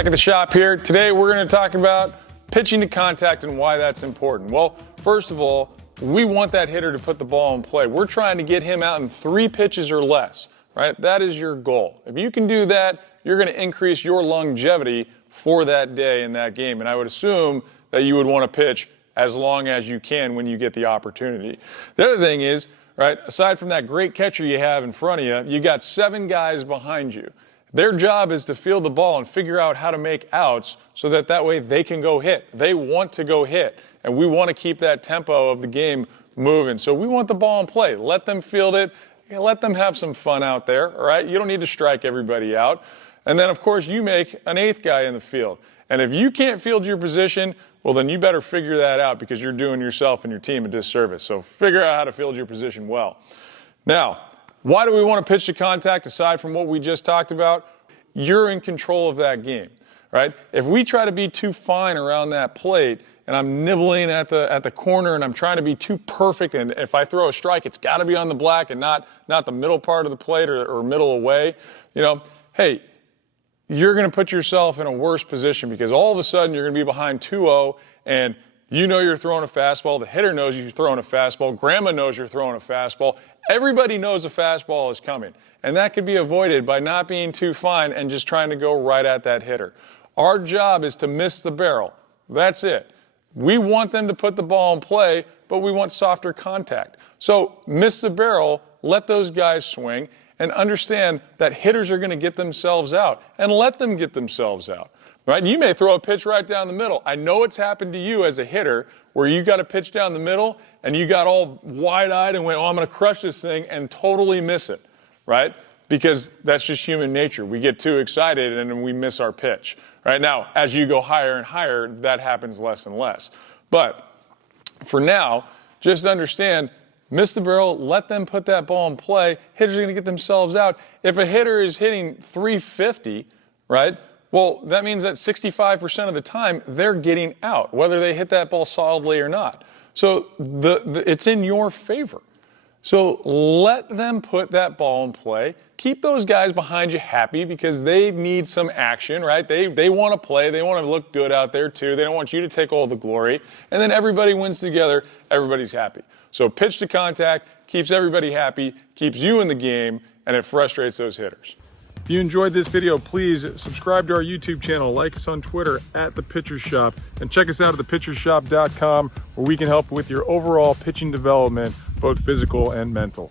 Back at the shop here. Today we're going to talk about pitching to contact and why that's important. Well, first of all, we want that hitter to put the ball in play. We're trying to get him out in 3 pitches or less, right? That is your goal. If you can do that, you're going to increase your longevity for that day in that game. And I would assume that you would want to pitch as long as you can when you get the opportunity. The other thing is, right, aside from that great catcher you have in front of you, you got 7 guys behind you. Their job is to field the ball and figure out how to make outs so that way they can go hit. They want to go hit, and we want to keep that tempo of the game moving. So we want the ball in play. Let them field it. Let them have some fun out there, all right? You don't need to strike everybody out. And then, of course, you make an 8th guy in the field. And if you can't field your position, well, then you better figure that out because you're doing yourself and your team a disservice. So figure out how to field your position well. Now, why do we want to pitch to contact aside from what we just talked about? You're in control of that game, right? If we try to be too fine around that plate and I'm nibbling at the corner and I'm trying to be too perfect, and if I throw a strike, it's got to be on the black and not the middle part of the plate or middle away, hey, you're going to put yourself in a worse position because all of a sudden you're going to be behind 2-0 and you know you're throwing a fastball. The hitter knows you're throwing a fastball. Grandma knows you're throwing a fastball. Everybody knows a fastball is coming. And that could be avoided by not being too fine and just trying to go right at that hitter. Our job is to miss the barrel. That's it. We want them to put the ball in play, but we want softer contact. So miss the barrel, let those guys swing, and understand that hitters are going to get themselves out, and let them get themselves out. Right? You may throw a pitch right down the middle. I know it's happened to you as a hitter where you got a pitch down the middle and you got all wide-eyed and went, oh, I'm going to crush this thing and totally miss it, right? Because that's just human nature. We get too excited and then we miss our pitch. Right? Now, as you go higher and higher, that happens less and less. But for now, just understand, miss the barrel, let them put that ball in play. Hitters are going to get themselves out. If a hitter is hitting 350, right, well, that means that 65% of the time they're getting out, whether they hit that ball solidly or not. So it's in your favor. So let them put that ball in play. Keep those guys behind you happy because they need some action, right? They want to play. They want to look good out there too. They don't want you to take all the glory. And then everybody wins together. Everybody's happy. So pitch to contact keeps everybody happy, keeps you in the game, and it frustrates those hitters. If you enjoyed this video, please subscribe to our YouTube channel, like us on Twitter @ThePitcherShop, and check us out at thepitchershop.com where we can help with your overall pitching development, both physical and mental.